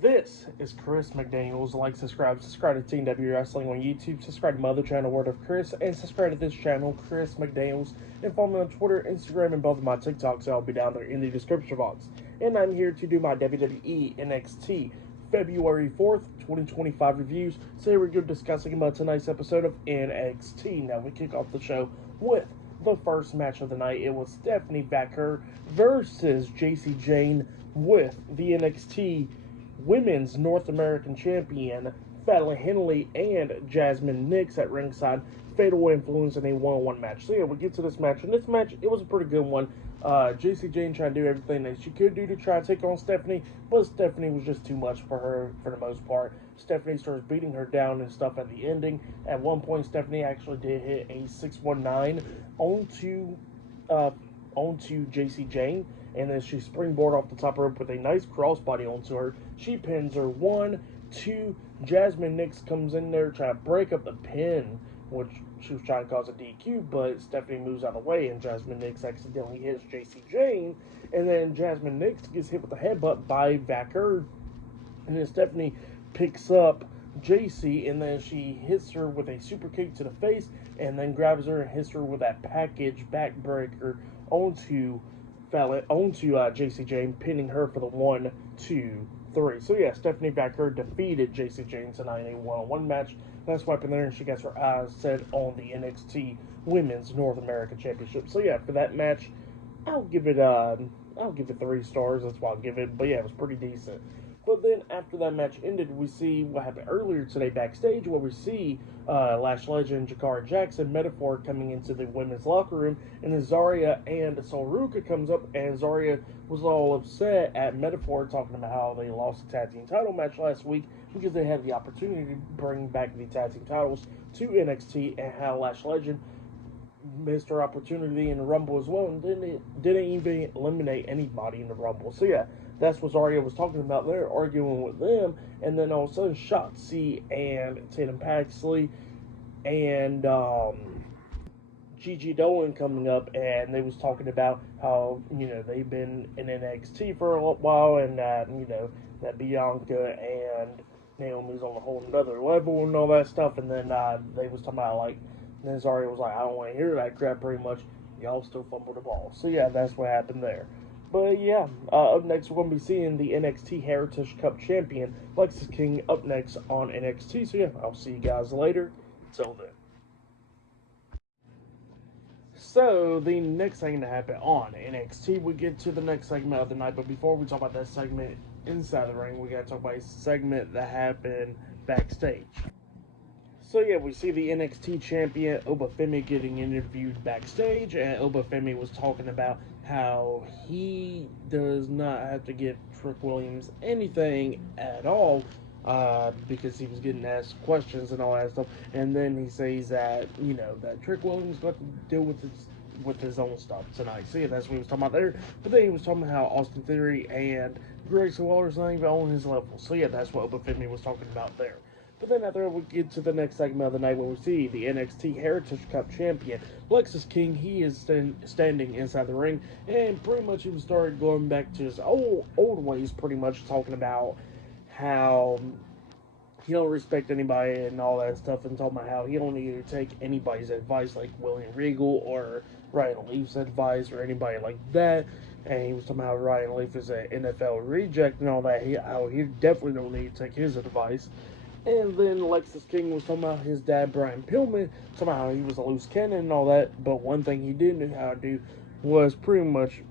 This is Chris McDaniels. Like, subscribe to Team W Wrestling on YouTube, subscribe to my other channel, Word of Chris, and subscribe to this channel, Chris McDaniels, and follow me on Twitter, Instagram, and both of my TikToks. I'll be down there in the description box. And I'm here to do my WWE NXT February 4th, 2025 reviews. So here we go discussing about tonight's episode of NXT. Now we kick off the show with the first match of the night. It was Stephanie Baker versus JC Jane with the NXT Women's North American Champion Fallon Henley and Jasmine Nix at ringside. Fatal influence in a one-on-one match. So yeah, we get to this match, and this match, it was a pretty good one. JC Jane tried to do everything that she could do to try to take on Stephanie, but Stephanie was just too much for her for the most part. Stephanie starts beating her down and stuff at the ending. At one point, Stephanie actually did hit a 619 onto JC Jane, and then she springboarded off the top rope with a nice crossbody onto her. She pins her. 1, 2. Jasmine Nix comes in there trying to break up the pin, which she was trying to cause a DQ, but Stephanie moves out of the way, and Jasmine Nix accidentally hits JC Jane, and then Jasmine Nix gets hit with a headbutt by Backer, and then Stephanie picks up JC, and then she hits her with a super kick to the face, and then grabs her and hits her with that package backbreaker onto JC Jane, pinning her for the 1, 2, 3. So yeah, Stephanie Baker defeated JC Jane tonight in a one-on-one match. That's why up in there, and she gets her eyes set on the NXT Women's North American Championship. So yeah, for that match, I'll give it 3 stars. That's why I'll give it. But yeah, it was pretty decent. But then after that match ended, we see what happened earlier today backstage, where we see Lash Legend, Jakara Jackson, Metaphor coming into the women's locker room, and then Zarya and Soruka comes up, and Zarya was all upset at Metaphor, talking about how they lost the tag team title match last week because they had the opportunity to bring back the tag team titles to NXT, and how Lash Legend missed her opportunity in the Rumble as well, and didn't even eliminate anybody in the Rumble. So yeah, that's what Zarya was talking about there, arguing with them, and then all of a sudden Shotzi and Tatum Paxley and Gigi Dolan coming up, and they was talking about how, they've been in NXT for a while, and that, that Bianca and Naomi's on a whole another level and all that stuff, and then they was talking about, like, and then Zarya was like, I don't want to hear that crap, pretty much. Y'all still fumble the ball. So yeah, that's what happened there. But yeah, up next we're going to be seeing the NXT Heritage Cup Champion, Lexis King, up next on NXT. So yeah, I'll see you guys later. Till then. So, the next thing to happen on NXT, we get to the next segment of the night. But before we talk about that segment inside the ring, we got to talk about a segment that happened backstage. So yeah, we see the NXT champion Femi getting interviewed backstage, and Femi was talking about how he does not have to give Trick Williams anything at all, because he was getting asked questions and all that stuff. And then he says that that Trick Williams got to deal with his own stuff tonight. So yeah, that's what he was talking about there. But then he was talking about how Austin Theory and Grayson Waller's not even on his level. So yeah, that's what Femi was talking about there. But then after we get to the next segment of the night, when we see the NXT Heritage Cup champion, Lexis King, he is standing inside the ring, and pretty much he started going back to his old ways, pretty much talking about how he don't respect anybody and all that stuff, and talking about how he don't need to take anybody's advice, like William Regal or Ryan Leaf's advice or anybody like that. And he was talking about how Ryan Leaf is an NFL reject and all that. How he definitely don't need to take his advice. And then Lexis King was talking about his dad, Brian Pillman, talking about how he was a loose cannon and all that. But one thing he didn't know how to do was pretty much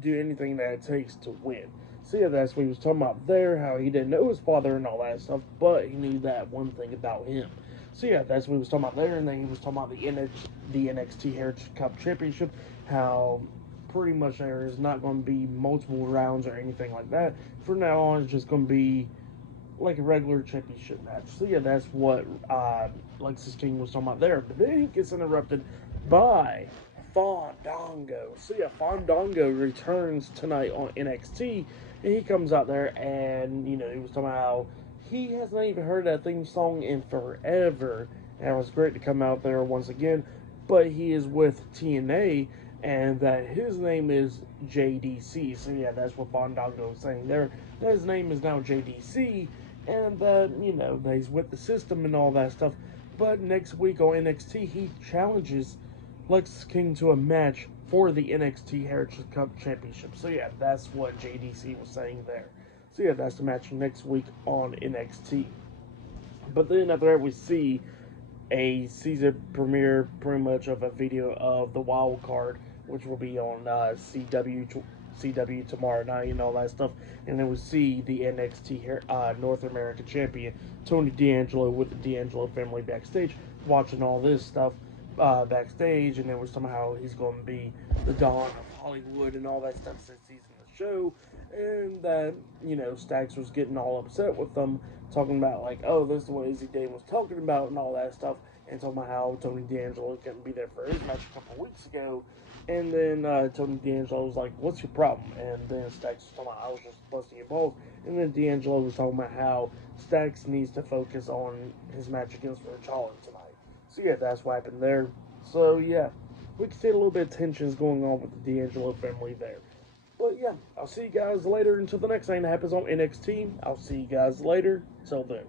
do anything that it takes to win. So yeah, that's what he was talking about there, how he didn't know his father and all that stuff, but he knew that one thing about him. So yeah, that's what he was talking about there, and then he was talking about the NXT Heritage Cup Championship, how pretty much there is not going to be multiple rounds or anything like that. From now on, it's just going to be like a regular championship match. So yeah, that's what Lexis King was talking about there. But then he gets interrupted by Fandango. So yeah, Fandango returns tonight on NXT, and he comes out there, and he was talking about how he has not even heard that theme song in forever, and it was great to come out there once again. But he is with TNA, and that his name is JDC. So yeah, that's what Bondango was saying there. That his name is now JDC, and that, that he's with the system and all that stuff. But next week on NXT, he challenges Lex King to a match for the NXT Heritage Cup Championship. So yeah, that's what JDC was saying there. So yeah, that's the match next week on NXT. But then after that, we see a season premiere, pretty much, of a video of the wild card, which will be on CW tomorrow night and all that stuff. And then we see the NXT North American champion Tony D'Angelo with the D'Angelo family backstage, watching all this stuff backstage. And then we're somehow he's going to be the Dawn of Hollywood and all that stuff since he's in the show. And that, Stacks was getting all upset with them, talking about, like, oh, this is what Izzy Dane was talking about and all that stuff, and talking about how Tony D'Angelo couldn't be there for his match a couple weeks ago. And then Tony D'Angelo was like, what's your problem? And then Stacks was talking about, I was just busting your balls. And then D'Angelo was talking about how Stacks needs to focus on his match against Rich Holland tonight. So yeah, that's what happened there. So yeah, we can see a little bit of tensions going on with the D'Angelo family there. But yeah, I'll see you guys later until the next thing that happens on NXT. I'll see you guys later. Till then.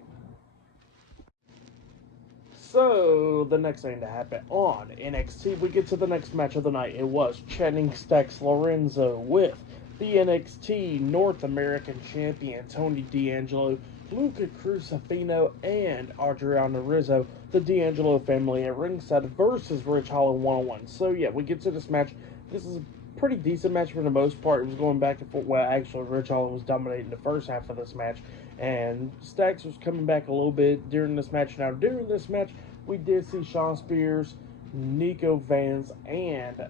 So, the next thing to happen on NXT, we get to the next match of the night. It was Channing Stacks Lorenzo with the NXT North American Champion Tony D'Angelo, Luca Crucifino, and Adriano Rizzo, the D'Angelo family at ringside versus Rich Holland one-on-one. So yeah, we get to this match. This is a pretty decent match for the most part. It was going back and forth. Well, actually, Rich Holland was dominating the first half of this match, and Stacks was coming back a little bit during this match. Now, during this match, we did see Shawn Spears, Nico Vance, and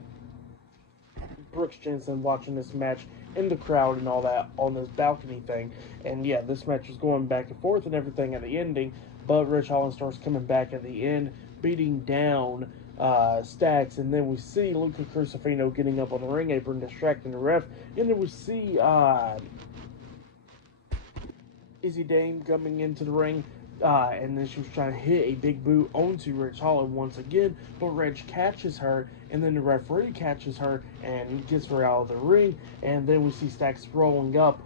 Brooks Jensen watching this match in the crowd and all that on this balcony thing. And yeah, this match was going back and forth and everything at the ending, but Rich Holland starts coming back at the end, beating down Stacks, and then we see Luca Crucifino getting up on the ring apron, distracting the ref, and then we see Izzy Dane coming into the ring, and then she was trying to hit a big boot onto Rich Holland once again, but Reg catches her, and then the referee catches her and gets her out of the ring, and then we see Stacks rolling up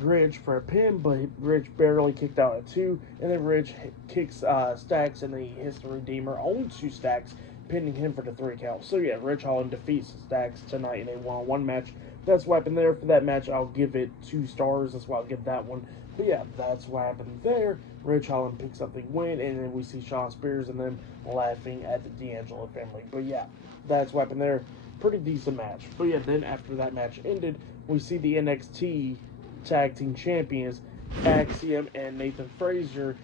Ridge for a pin, but Ridge barely kicked out at 2, and then Ridge kicks Stacks, and then he hits the Redeemer onto Stacks, pinning him for the 3 count. So yeah, Rich Holland defeats Stacks tonight in a one-on-one match. That's what happened there. For that match, I'll give it 2 stars. That's why I'll give that one. But yeah, that's what happened there. Rich Holland picks up the win, and then we see Shawn Spears and them laughing at the D'Angelo family. But yeah, that's what happened there. Pretty decent match. But yeah, then after that match ended, we see the NXT Tag Team Champions, Axiom and Nathan Frazier,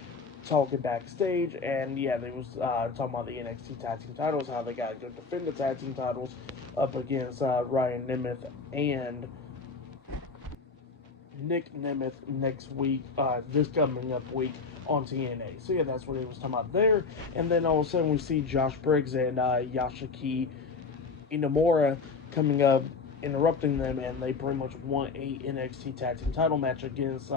talking backstage, and yeah, they was talking about the NXT Tag Team titles, how they got to go defend the Tag Team titles up against Ryan Nemeth and Nick Nemeth next week, this coming up week on TNA. So yeah, that's what he was talking about there. And then all of a sudden we see Josh Briggs and Yashiki Inamura coming up, interrupting them, and they pretty much won a NXT Tag Team title match against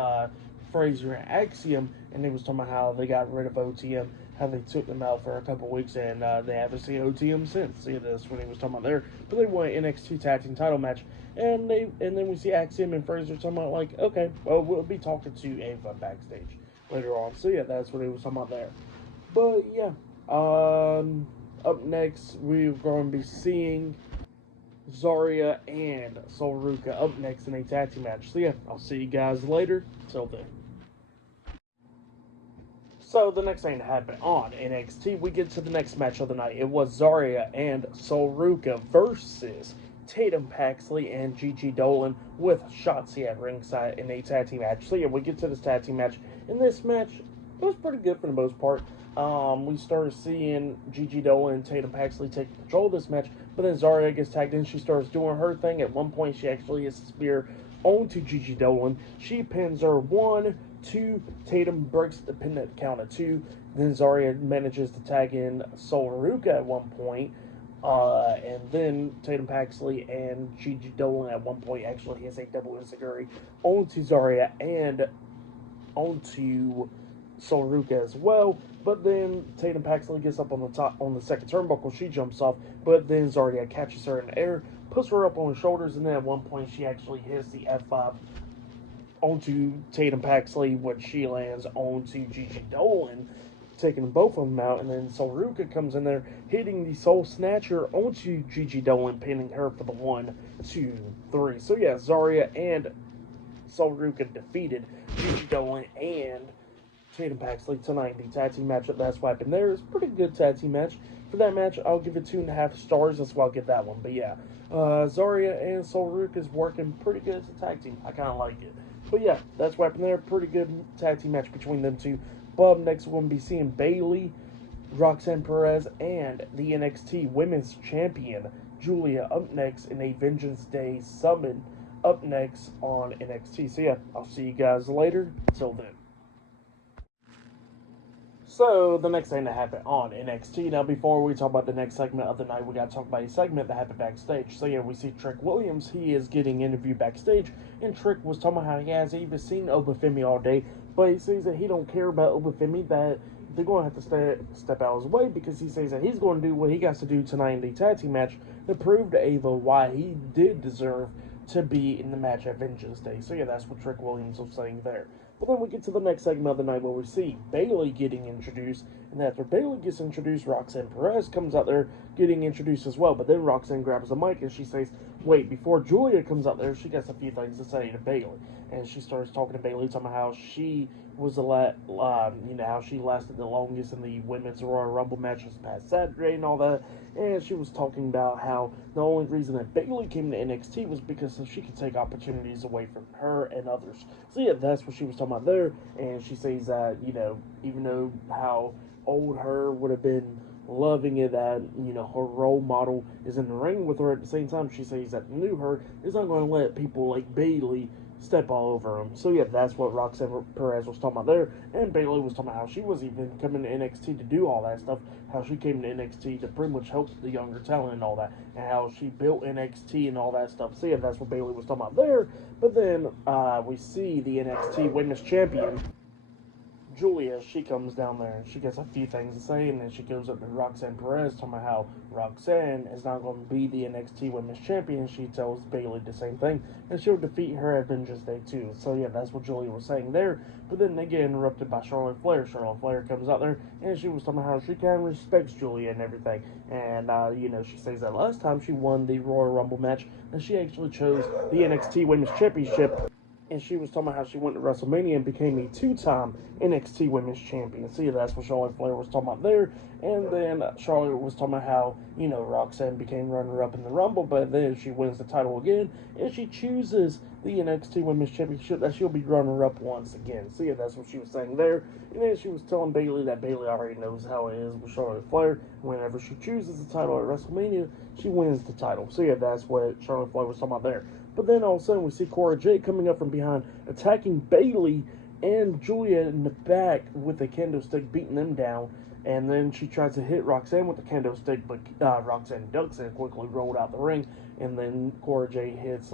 Frazier and Axiom, and they was talking about how they got rid of OTM, how they took them out for a couple weeks, and they haven't seen OTM since. See, that's what he was talking about there. But they won an NXT Tag Team title match, and then we see Axiom and Frazier talking about, like, okay, well, we'll be talking to Ava backstage later on. So yeah, that's what he was talking about there. But yeah, up next we're going to be seeing Zarya and Sol Ruka up next in a tag team match. So yeah, I'll see you guys later. Till then. So the next thing to happen on NXT, we get to the next match of the night. It was Zarya and Sol Ruka versus Tatum Paxley and Gigi Dolan with Shotzi at ringside in a tag team match. So yeah, we get to this tag team match. In this match, it was pretty good for the most part. We started seeing Gigi Dolan and Tatum Paxley take control of this match, but then Zarya gets tagged in. She starts doing her thing. At one point, she actually hits a spear onto Gigi Dolan. She pins her 1, 2. Tatum breaks the pin at the count of 2. Then Zarya manages to tag in Sol Ruka at one point. And then Tatum Paxley and Gigi Dolan at one point actually hits a double enziguri onto Zarya and onto Sol Ruka as well. But then Tatum Paxley gets up on the top on the second turnbuckle. She jumps off, but then Zarya catches her in the air. puts her up on his shoulders, and then at one point she actually hits the F5 onto Tatum Paxley, which she lands onto Gigi Dolan, taking both of them out, and then Solruka comes in there, hitting the Soul Snatcher onto Gigi Dolan, pinning her for the 1, 2, 3. So yeah, Zarya and Solruka defeated Gigi Dolan and Tatum Paxley tonight. The tag team matchup that's what happened there is a pretty good tag team match. For that match, I'll give it 2.5 stars. That's why I'll get that one. But yeah, Zarya and Solruka is working pretty good as a tag team. I kind of like it. But yeah, that's what happened there. Pretty good tag team match between them two. But next we'll be seeing Bayley, Roxanne Perez, and the NXT Women's Champion Julia up next in a Vengeance Day Summon up next on NXT. So yeah, I'll see you guys later. Till then. So, the next thing that happened on NXT. Now, before we talk about the next segment of the night, we got to talk about a segment that happened backstage. So, yeah, we see Trick Williams. He is getting interviewed backstage, and Trick was talking about how he hasn't even seen Obafemi all day, but he says that he don't care about Obafemi, that they're going to have to step out of his way, because he says that he's going to do what he got to do tonight in the tag team match to prove to Ava why he did deserve to be in the match at Vengeance Day. So, yeah, that's what Trick Williams was saying there. But then we get to the next segment of the night where we see Bayley getting introduced, and after Bayley gets introduced, Roxanne Perez comes out there getting introduced as well. But then Roxanne grabs the mic and she says, wait, before Julia comes out there, she got a few things to say to Bayley. And she starts talking to Bayley, talking about how she was how she lasted the longest in the Women's Royal Rumble match this past Saturday and all that. And she was talking about how the only reason that Bayley came to NXT was because she could take opportunities away from her and others. So yeah, that's what she was talking about there. And she says that, even though how old her would have been loving it that, her role model is in the ring with her, at the same time, she says that the new her is not going to let people like Bayley step all over him. So yeah, that's what Roxanne Perez was talking about there. And Bayley was talking about how she was even coming to NXT to do all that stuff, how she came to NXT to pretty much help the younger talent and all that, and how she built NXT and all that stuff. So yeah, that's what Bayley was talking about there. But then we see the NXT Women's Champion Julia, she comes down there and she gets a few things to say, and then she goes up to Roxanne Perez talking about how Roxanne is not going to be the NXT Women's Champion. She tells Bayley the same thing, and she'll defeat her at Vengeance Day too. So yeah, that's what Julia was saying there. But then they get interrupted by Charlotte Flair. Charlotte Flair comes out there and she was talking about how she kind of respects Julia and everything. And she says that last time she won the Royal Rumble match, and she actually chose the NXT Women's Championship. And she was talking about how she went to WrestleMania and became a 2-time NXT Women's Champion. See, that's what Charlotte Flair was talking about there. And then Charlotte was talking about how, Roxanne became runner-up in the Rumble, but then she wins the title again, and she chooses the NXT Women's Championship that she'll be runner-up once again. See, that's what she was saying there. And then she was telling Bayley that Bayley already knows how it is with Charlotte Flair. Whenever she chooses the title at WrestleMania, she wins the title. So yeah, that's what Charlotte Flair was talking about there. But then all of a sudden we see Cora Jade coming up from behind, attacking Bayley and Julia in the back with a kendo stick, beating them down. And then she tries to hit Roxanne with the kendo stick, but Roxanne ducks and quickly rolled out the ring. And then Cora Jade hits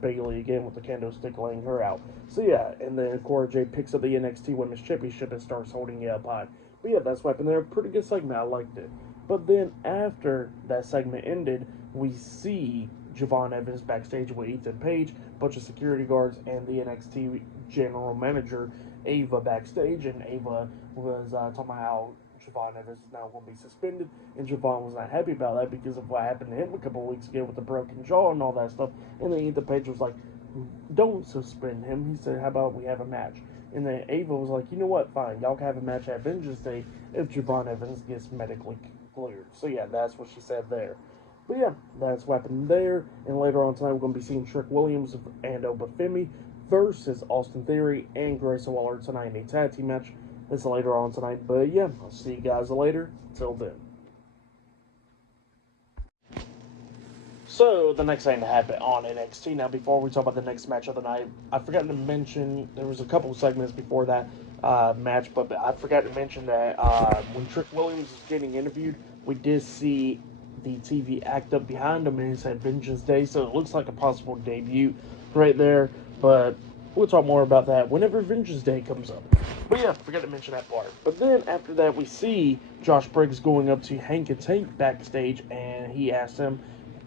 Bayley again with the kendo stick, laying her out. So yeah, and then Cora Jade picks up the NXT Women's Championship and starts holding it up high. But yeah, that's what happened there. Pretty good segment. I liked it. But then after that segment ended, we see Javon Evans backstage with Ethan Page, a bunch of security guards, and the NXT general manager, Ava, backstage. And Ava was talking about how Javon Evans is now going to be suspended, and Javon was not happy about that because of what happened to him a couple of weeks ago with the broken jaw and all that stuff. And then Ethan Page was like, don't suspend him. He said, how about we have a match? And then Ava was like, you know what, fine, y'all can have a match at Vengeance Day if Javon Evans gets medically cleared. So yeah, that's what she said there. But yeah, that's what happened there. And later on tonight, we're going to be seeing Trick Williams and Obafemi versus Austin Theory and Grayson Waller tonight in a tag team match. That's later on tonight. But yeah, I'll see you guys later. Till then. So, the next thing to happen on NXT. Now, before we talk about the next match of the night, I forgot to mention, there was a couple of segments before that match, but I forgot to mention that when Trick Williams was getting interviewed, we did see the TV act up behind him, and it said Vengeance Day, so it looks like a possible debut right there, but we'll talk more about that whenever Vengeance Day comes up. But yeah, forgot to mention that part. But then after that, we see Josh Briggs going up to Hank and Tank backstage, and he asked him,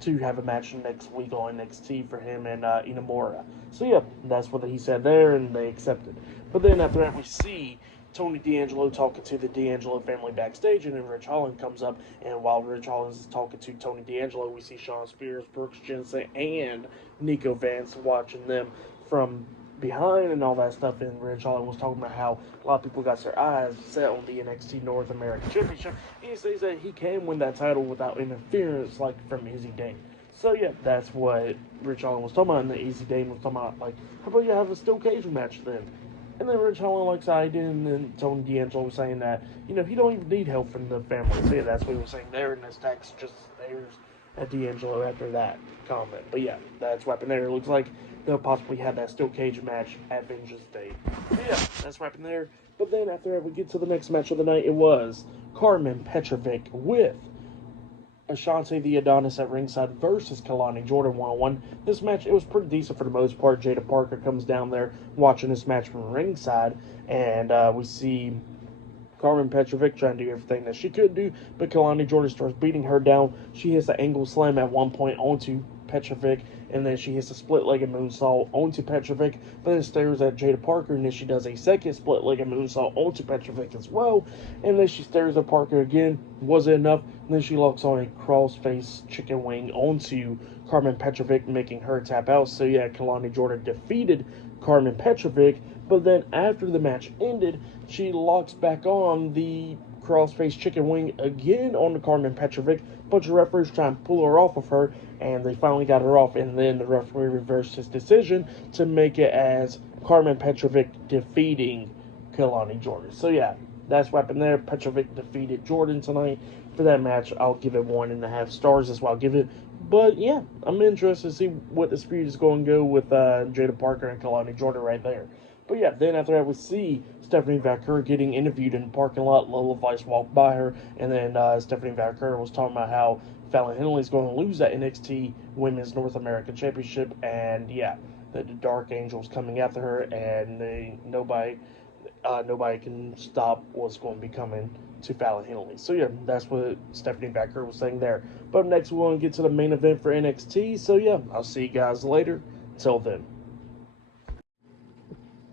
to have a match next week on NXT for him and Inamura. So yeah, that's what he said there, and they accepted. But then after that, we see Tony D'Angelo talking to the D'Angelo family backstage, and then Rich Holland comes up, and while Rich Holland is talking to Tony D'Angelo, we see Shawn Spears, Brooks Jensen, and Nico Vance watching them from behind and all that stuff. And Rich Holland was talking about how a lot of people got their eyes set on the NXT North American Championship. He says that he can win that title without interference, like from Izzy Dane. So yeah, that's what Rich Holland was talking about, and the Izzy Dane was talking about, like, how about you have a steel cage match then? And then Rich Holland, like I did, and then Tony D'Angelo was saying that, he don't even need help from the family. So yeah, that's what he was saying there, and this text just stares at D'Angelo after that comment. But yeah, that's what happened there. It looks like they'll possibly have that steel cage match at Vengeance Day. But yeah, that's what happened there. But then after that, we get to the next match of the night. It was Carmen Petrovic with Ashanti the Adonis at ringside versus Kalani Jordan 1-on-1. This match, it was pretty decent for the most part. Jada Parker comes down there watching this match from ringside, and we see Carmen Petrovic trying to do everything that she could do, but Kalani Jordan starts beating her down. She hits the angle slam at one point onto Petrovic, and then she hits a split-legged moonsault onto Petrovic, but then stares at Jada Parker, and then she does a second split-legged moonsault onto Petrovic as well, and then she stares at Parker again. Was it enough? And then she locks on a cross-face chicken wing onto Carmen Petrovic, making her tap out. So yeah, Kalani Jordan defeated Carmen Petrovic, but then after the match ended, she locks back on the cross-face chicken wing again on the Carmen Petrovic. A bunch of referees trying to pull her off of her, and they finally got her off, and then the referee reversed his decision to make it as Carmen Petrovic defeating Kalani Jordan. So yeah, that's what happened there. Petrovic defeated Jordan tonight. For that match, I'll give it 1.5 stars. That's what I'll give it. But yeah, I'm interested to see what this feud is going to go with Jada Parker and Kalani Jordan right there. But yeah, then after that, we see Stephanie Vaquer getting interviewed in the parking lot. Lola Vice walked by her, and then Stephanie Vaquer was talking about how Fallon Henley is going to lose that NXT Women's North American Championship, and yeah, the Dark Angels coming after her, and nobody can stop what's going to be coming to Fallon Henley. So yeah, that's what Stephanie Vaquer was saying there. But next, we want to get to the main event for NXT. So yeah, I'll see you guys later. Till then.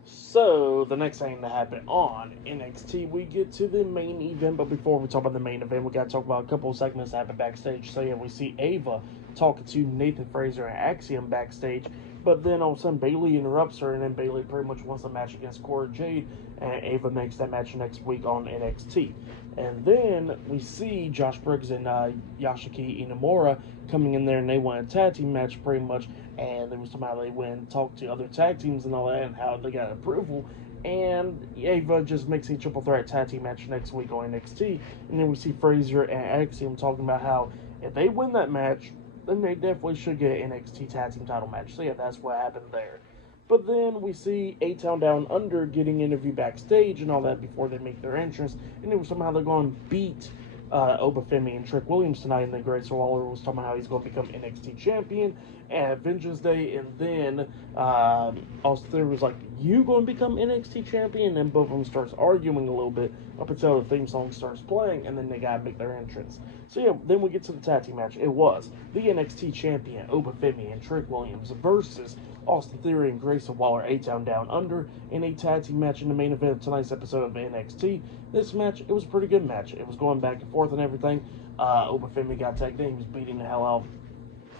So, the next thing that happened on NXT, we get to the main event. But before we talk about the main event, we got to talk about a couple of segments that happened backstage. So, yeah, we see Ava talking to Nathan Frazer and Axiom backstage. But then all of a sudden, Bayley interrupts her, and then Bayley pretty much wants a match against Cora Jade. And Ava makes that match next week on NXT. And then we see Josh Briggs and Yasuki Inamura coming in there, and they want a tag team match pretty much. And there was somebody they went and talked to other tag teams and all that, and how they got approval. And Ava just makes a triple threat tag team match next week on NXT. And then we see Frazer and Axiom talking about how if they win that match, then they definitely should get an NXT tag team title match. So yeah, that's what happened there. But then we see A-Town Down Under getting interviewed backstage and all that before they make their entrance. And then somehow they're going to beat Oba Femi and Trick Williams tonight. And then Grayson Waller was talking about how he's going to become NXT champion at Vengeance Day. And then Austin Theory was like, you going to become NXT champion? And then both of them starts arguing a little bit up until the theme song starts playing. And then they got to make their entrance. So yeah, then we get to the tag team match. It was the NXT champion Oba Femi and Trick Williams versus Austin Theory and Grayson Waller, A-Town Down Under, in a tag team match in the main event of tonight's episode of NXT. This match, it was a pretty good match. It was going back and forth and everything. Oba Femi got tagged in. He was beating the hell out of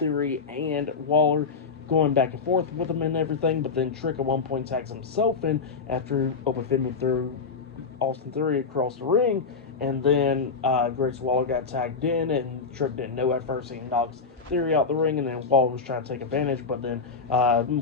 Theory and Waller, going back and forth with him and everything. But then Trick at one point tags himself in after Oba Femi threw Austin Theory across the ring. And then Grayson Waller got tagged in, and Trick didn't know at first. He knocks Theory out the ring, and then Waller was trying to take advantage, but then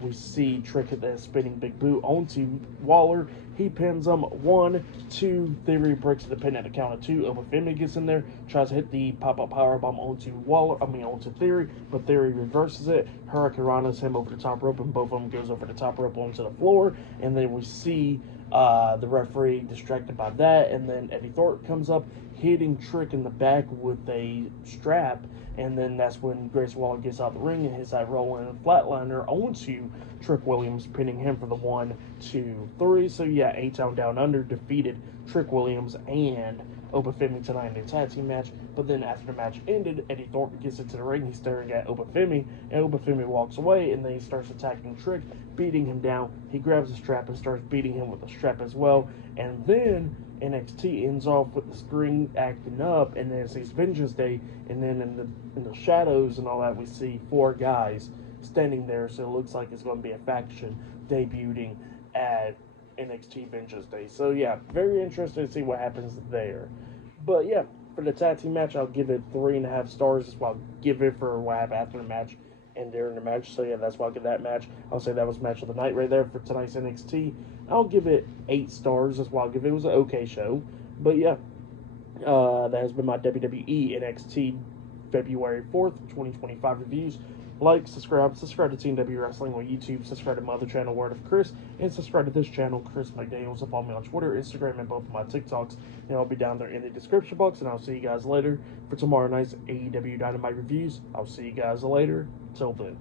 we see Trick hit that spinning big boot onto Waller. He pins him 1, 2, Theory breaks the pin at the count of 2. Oba Femi gets in there, tries to hit the pop-up powerbomb onto Theory, but Theory reverses it. Hurricanrana's him over the top rope, and both of them goes over the top rope onto the floor, and then we see the referee distracted by that, and then Eddie Thornton comes up, hitting Trick in the back with a strap, and then that's when Grayson Waller gets out the ring and hits that rolling flatliner onto Trick Williams, pinning him for the 1, 2, 3. So yeah, A-Town Down Under defeated Trick Williams and Oba Femi tonight in a tag team match. But then after the match ended, Eddie Thorpe gets into the ring. He's staring at Oba Femi, and Oba Femi walks away, and then he starts attacking Trick, beating him down. He grabs a strap and starts beating him with a strap as well. And then NXT ends off with the screen acting up, and then it says Vengeance Day, and then in the shadows and all that, we see 4 guys standing there, so it looks like it's going to be a faction debuting at NXT Vengeance Day. So yeah, very interested to see what happens there. But yeah, for the tag team match, I'll give it 3.5 stars. That's what I'll give it for what happened after the match and during the match. So yeah, that's why I'll give that match. I'll say that was match of the night right there for tonight's NXT. I'll give it 8 stars. That's why I'll give it. It was an okay show. But yeah, that has been my WWE NXT February 4th, 2025 reviews. Like, subscribe to Team W Wrestling on YouTube, subscribe to my other channel, Word of Chris, and subscribe to this channel, Chris McDaniels. And follow me on Twitter, Instagram, and both of my TikToks. And I'll be down there in the description box, and I'll see you guys later for tomorrow night's AEW Dynamite reviews. I'll see you guys later. Till then.